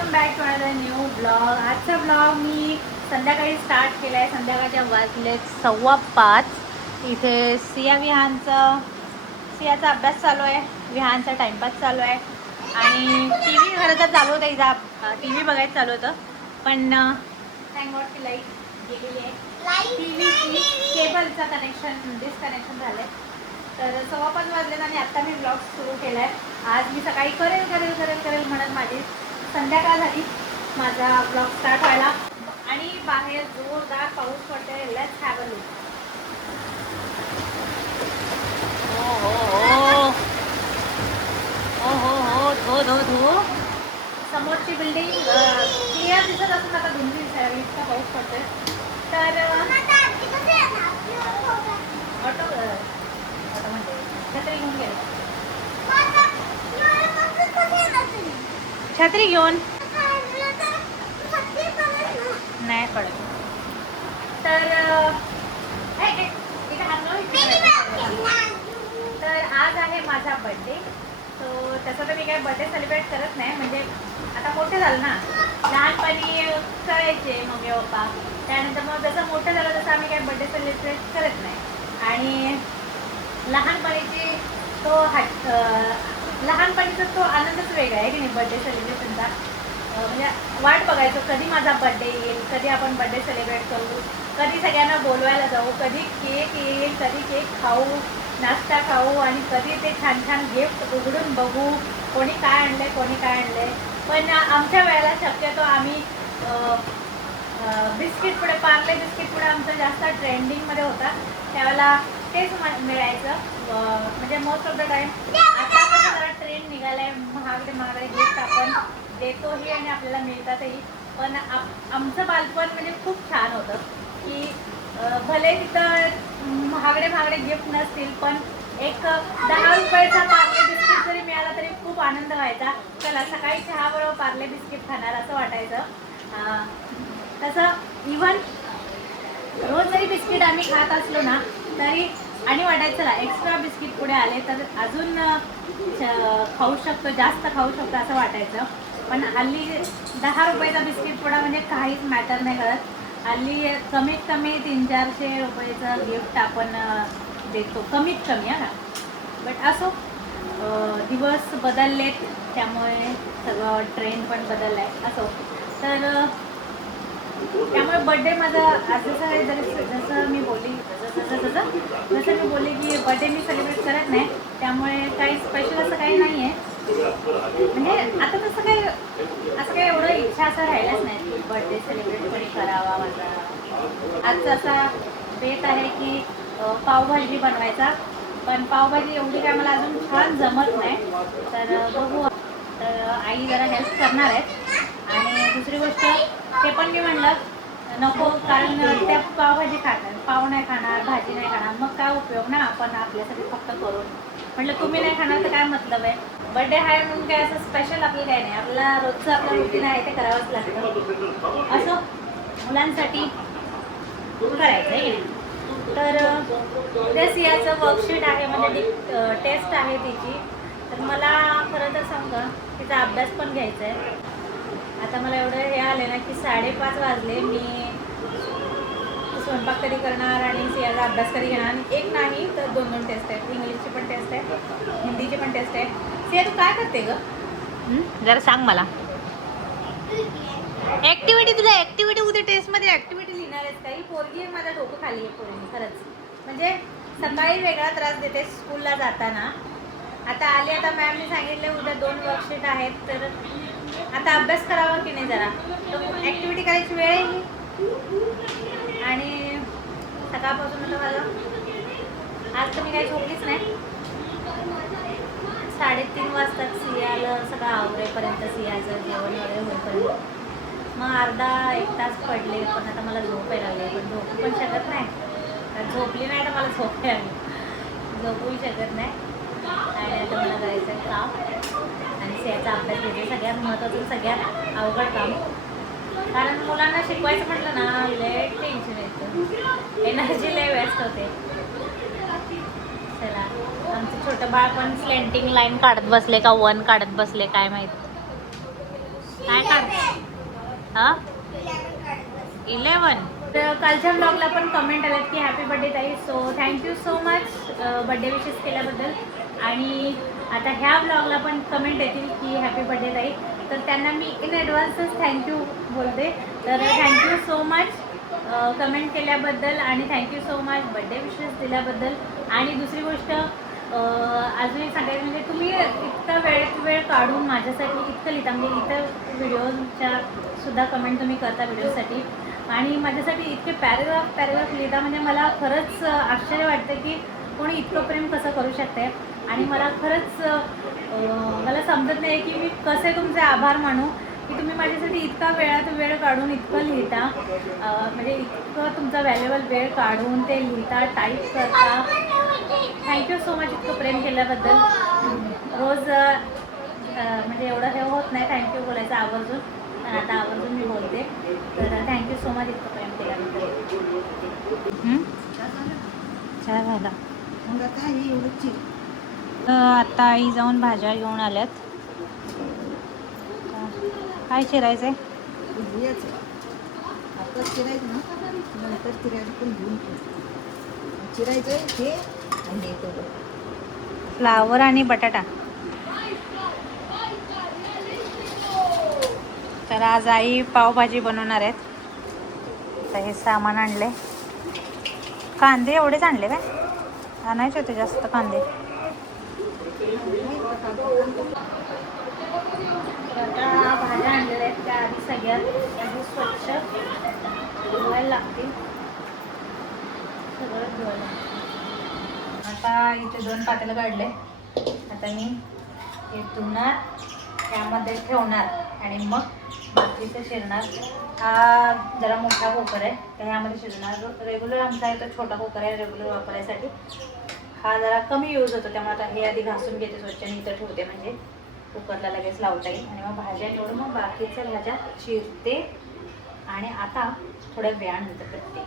Welcome back to another new blog. आजचा blog मी संध्याकाळी स्टार्ट केला आहे. संध्याकाळच्या वाजलेत 5:15. इथे सियाचा अभ्यास चालू आहे, विहानचा टाइमपास चालू आहे आणि टी व्ही खरं तर चालू होता. हिचा टी व्ही बघायचं चालू होतं, पण थँक गॉड की लाईट गेलेली आहे. टी व्हीची केबलचं कनेक्शन डिस्कनेक्शन झालं आहे. तर 5:15 वाजले आणि आत्ता मी ब्लॉग सुरू केला आहे. आज मी सकाळी करेल म्हणत माझी संध्याकाळ झाली माझा ब्लॉग स्टार्ट व्हायला आणि बाहेर जोरदार पाऊस पडतोय. Let's have a look. हो धो समोरची बिल्डिंग क्लिअर दिसत असून आता धुंदी दिसायला इतका पाऊस पडतोय. तर ऑटो म्हणजे छत्री घेऊन गेले. छत्री घेऊन नाही पडत. तर आज आहे माझा बड्डे. सो तसं तर मी काय बड्डे सेलिब्रेट करत नाही, म्हणजे आता मोठे झालं ना. लहानपणी करायचे मम्मी पप्पा, त्यानंतर मग जसं मोठं झालं तसं आम्ही काय बड्डे सेलिब्रेट करत नाही. आणि लहानपणीची लहानपणीचा तो आनंदच वेगळा आहे की नाही. बड्डे सेलिब्रेशनचा म्हणजे वाट बघायचो कधी माझा बड्डे येईल, कधी आपण बड्डे सेलिब्रेट करू, कधी सगळ्यांना बोलवायला जाऊ, कधी केक येईल, कधी केक खाऊ, नाश्ता खाऊ आणि कधी ते छान छान गिफ्ट उघडून बघू, कोणी काय आणलं आहे कोणी काय आणलं आहे. पण आमच्या वेळेला शक्यतो आम्ही बिस्किट पुढे पार्ले बिस्किट पुढे आमचं जास्त ट्रेंडिंगमध्ये होता. त्यावेळेला तेच मिळायचं, म्हणजे मोस्ट ऑफ द टाईम. आता जरा ट्रेंड निघाला आहे, महागडे गिफ्ट आपण देतोही आणि आपल्याला मिळतातही. पण आमचं बालपण म्हणजे खूप छान होतं की भले तिथं महागडे गिफ्ट नसतील, पण एक 10 रुपयाचा पार्ले बिस्किट जरी मिळाला तरी खूप आनंद व्हायचा. चला सकाळी चहाबरोबर पार्ले बिस्किट खाणार असं वाटायचं. तसं इव्हन रोज जरी बिस्किट आम्ही खात असलो ना तरी आणि वाटायचं चला एक्स्ट्रा बिस्किट पुढे आले तर अजून खाऊ शकतो, जास्त खाऊ शकतो असं वाटायचं. पण हल्ली 10 रुपयाचा बिस्किट पुडा म्हणजे काहीच मॅटर नाही करत. हल्ली कमीत कमी 300-400 रुपयाचं गिफ्ट आपण देतो, कमीत कमी ना. बट असो, दिवस बदललेत त्यामुळे सगळं ट्रेंड पण बदलला आहे. असो तर त्यामुळे बड्डे माझा जसं मी बोलली की बड्डे मी सेलिब्रेट करत नाही, त्यामुळे काही स्पेशल असं काही नाही आहे. म्हणजे आता तसं काही एवढं इच्छा असं राहिलंच नाही की बड्डे सेलिब्रेट कधी करावा माझा. आजचा असा बेत आहे की पावभाजी बनवायचा, पण पावभाजी एवढी काय मला अजून छान जमत नाही. तर बघू, तर आई जरा हेल्प करणार आहेत. आणि दुसरी गोष्ट ते पण मी म्हणलं नको, कारण त्या पावभाजी खाणार, पाव नाही खाणार, भाजी नाही खाणार, मग काय उपयोग ना आपण आपल्यासाठी फक्त करून. म्हटलं तुम्ही नाही खाणार तर काय मतलब आहे. बड्डे आहे म्हणून काय असं स्पेशल आपलं काय नाही, आपल्याला रोजचं आपलं रुटीन आहे ते करावंच लागतं. असं मुलांसाठी करायचं आहे. तर उद्या सियाचं वर्कशीट आहे, म्हणजे टेस्ट आहे तिची. तर मला खरं तर सांगा तिचा अभ्यास पण घ्यायचा आहे. आता मला एवढं हे आले ना की 5:30 वाजले. मी स्वयंपाक कधी करणार आणि सियाचा अभ्यास कधी घेणार. आणि एक नाही तर 2 टेस्ट आहेत. इंग्लिशची पण टेस्ट आहे, हिंदीची पण टेस्ट आहे. सिया तू काय करते ग, जरा सांग मला. ॲक्टिव्हिटी, तुला ॲक्टिव्हिटी उद्या टेस्टमध्ये ॲक्टिव्हिटी लिहिणार आहेस काही. पोरगी माझा डोकं खाली आहे पोरीने खरंच. म्हणजे सकाळी वेगळा त्रास देते स्कूलला जाताना. आता आले, आता मॅमने सांगितलं उद्या 2 वर्कशीट आहेत, तर आता अभ्यास करावा की नाही जरा. ॲक्टिव्हिटी करायची वेळ आहे ही. आणि सकाळपासून आता मला आज तर मी काही झोपलीच नाही. 3:30 वाजतात सियाला सगळं आवरेपर्यंत, सियाचं जेवण वगैरे होईपर्यंत. मग अर्धा 1 तास पडले, पण आता मला झोप यायला लागली. पण झोपू पण शकत नाही, तर झोपली नाही तर मला झोप यायला झोपूही शकत नाही. आणि आता मला करायचं आहे काम आणि सियाचा अभ्यास घ्यायचा. सगळ्यात महत्त्वाचं, सगळ्यात अवघड काम. कारण मुलांना शिकवायचं म्हटलं ना लय टेन्शन येतं, एनर्जी लय वेस्ट होते. चला, आमचं छोटं बाळ पण स्लेंटिंग लाईन काढत बसले का 1 काढत बसले काय माहीत. काय काढ हां 11. तर कालच्या ब्लॉगला पण कमेंट आल्यात की हॅपी बड्डे ताई. So thank you so much birthday wishes केल्याबद्दल. आणि आता ह्या ब्लॉगला पण कमेंट येतील की हॅपी बड्डे ताई, तर त्यांना मी इन ॲडव्हान्सच थँक्यू बोलते. तर थँक्यू सो मच कमेंट केल्याबद्दल आणि थँक्यू सो मच बड्डे विशेस दिल्याबद्दल. आणि दुसरी गोष्ट अजून एक सांगायचं म्हणजे तुम्ही इतका वेळ काढून माझ्यासाठी इतकं लिहिता, म्हणजे इतर व्हिडिओच्या सुद्धा कमेंट तुम्ही करता व्हिडिओसाठी आणि माझ्यासाठी इतके पॅरेग्राफ लिहिता, म्हणजे मला खरंच आश्चर्य वाटतं की कोणी इतकं प्रेम कसं करू शकते. आणि मला खरंच मला समजत नाही की मी कसे तुमचे आभार मानू की तुम्ही माझ्यासाठी इतका वेळ काढून इतकं लिहिता, म्हणजे इतकं तुमचा व्हॅल्युएबल वेळ काढून ते लिहिता, टाईप करता. थँक्यू सो मच इतकं प्रेम केल्याबद्दल. रोज म्हणजे एवढं हे होत नाही थँक्यू बोलायचं आवर्जून, पण आता आवर्जून मी बोलते. तर थँक्यू सो मच इतकं प्रेम केल्याबद्दल. चहा झाला. आता आई जाऊन भाज्या घेऊन आल्यात. काय चिरायचं आहे? आता चिरायचं ना, नंतर चिरायचं पण घेऊन चिरायचं हे आणि फ्लावर आणि बटाटा. तर आज आई पावभाजी बनवणार आहेत. तर हे सामान आणले. कांदे एवढेच आणले काय? आणायचे होते जास्त कांदे. आता भाज्या आणलेल्या आहेत त्या आधी सगळ्यात आधी स्वच्छ धुवायला लागतील. सगळं धुवायला. आता इथे 2 पातेलं काढले. आता मी हे धुणार, त्यामध्ये ठेवणार आणि मग बाकीचं शिरणार. हा जरा मोठा कुकर आहे, तर ह्यामध्ये शिजणार. रेग्युलर आमचा आहे तो छोटा कुकर आहे रेग्युलर वापरायसाठी. हा जरा कमी यूज होतो, त्यामुळे आता हे आधी घासून घेते स्वच्छ आणि इथं ठेवते, म्हणजे कुकरला लगेच लावता येईल. आणि मग भाज्या निवडून मग बाकीच्या भाज्या चिरते आणि आता थोड्या वेळानंतर करते.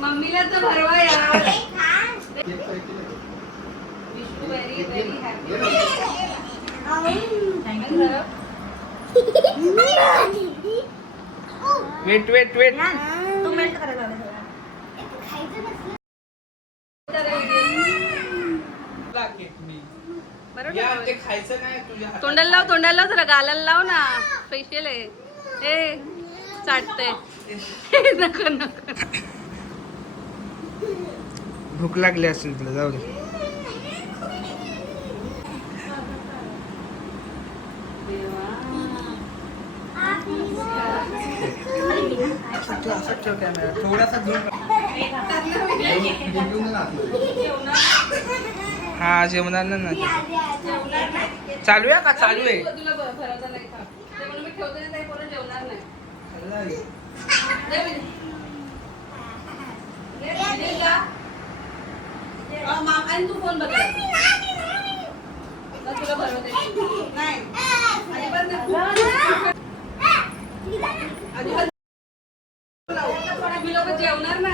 मम्मीला तर भरवा यार. Very very happy. वेट तू मेल्ट करायला तोंडाला लाव जरा, गालाला लाव ना. स्पेशल आहे ए, चाटतंय. नको नको. भूक लागली असेल तुला, जाऊ दे. थोडासा हा जेवणार ना. चालू आहे का? चालू आहे. तुला भरायचा नाही का? ते म्हणून मी ठेवते नाही, कोण जेवणार नाही. आणि तू फोन बघ. तुला भरवते नाही अजिबात लोक जेवणार ना.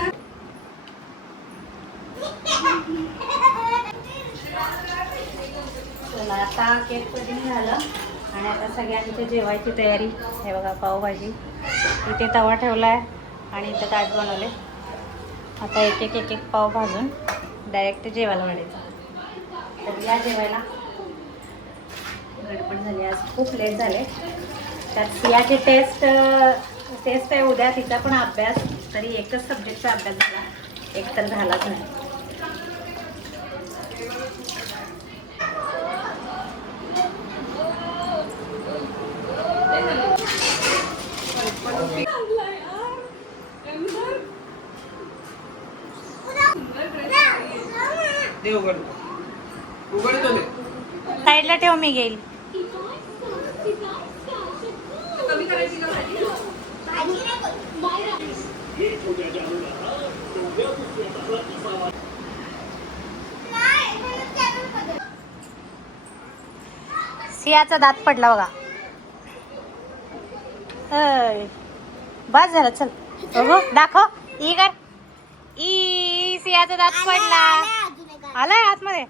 चला आता केक कटिंग झालं आणि आता सगळ्यांची जेवायची तयारी. हे बघा पावभाजी इथे तवा ठेवला आहे आणि इथं ताट बनवले. आता एक एक पाव भाजून डायरेक्ट जेवायला वाढायचं. तर या जेवायला. गडबड झाली आज, खूप लेट झाले. त्यात सियाची टेस्ट आहे उद्या, तिचा पण अभ्यास. तरी एकच सब्जेक्टचा अभ्यास झाला, एक तर झालाच नाही. साईडला ठेव, मी घेईल. कमी करायची का भाजी? सियाचा दात पडला बघा. अय, बस झालं. चल बघू दाखव. ई कर. ई सियाचा दात पडला. आलाय आतमध्ये.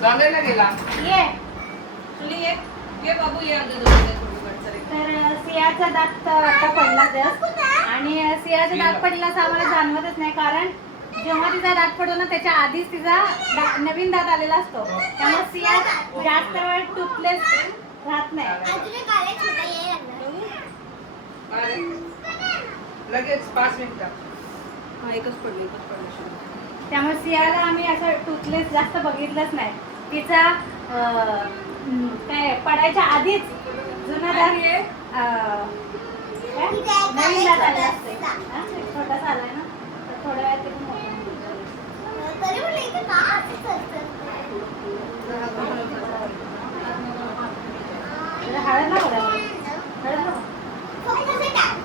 चालेल ना गेला. ये. ये बाबू ये अगं थोडं चल. तर सियाचा दात आता पडला जस्ट. आणि सियाचा दात पडला असं आम्हाला जाणवतच नाही, कारण जेव्हा तिचा दात पडतो ना त्याच्या आधीच तिचा नवीन दात आलेला असतो. त्यामुळे सिया जास्त वेळ टूथलेस राहत नाही. लगेच 5 मिनिटं. हा एकच पडलं. त्यामुळे सियाला आम्ही असं टूथलेस जास्त बघितलंच नाही. तिचा काय पडायच्या आधीच जुना दात नवीन दात आलेला असते. छोटासा आलाय ना, तर थोड्या वेळात ते पण हळद ना बघा. हळद ना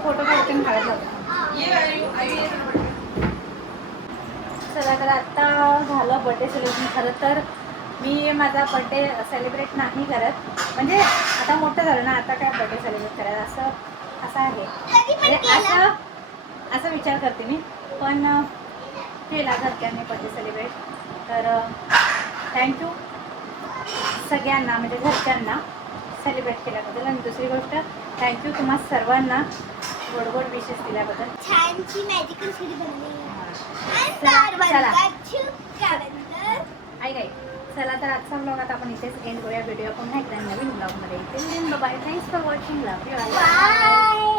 फोटो काढते हळद लावतो. चला तर आता झालं बर्थडे सेलिब्रेशन. खरं तर मी माझा बर्थडे सेलिब्रेट नाही करत, म्हणजे आता मोठं झालं ना, आता काय बर्थडे सेलिब्रेट करायचं असं आहे. म्हणजे असं विचार करते मी. पण केला घरच्यांनी बर्थडे सेलिब्रेट. तर थँक्यू सगळ्यांना, म्हणजे घरच्यांना सेलिब्रेट केल्याबद्दल. आणि दुसरी गोष्ट थँक्यू तुम्हा सर्वांना गोड गोड विशेष दिल्याबद्दल. छानशी मॅजिकल शिडी बनवली. ऐक चला तर आजचा ब्लॉग आता आपण इथेच एंड करूया. व्हिडिओ पुन्हा एकदा नवीन ब्लॉगमध्ये. Till then bye. Thanks for watching. Love you. Bye.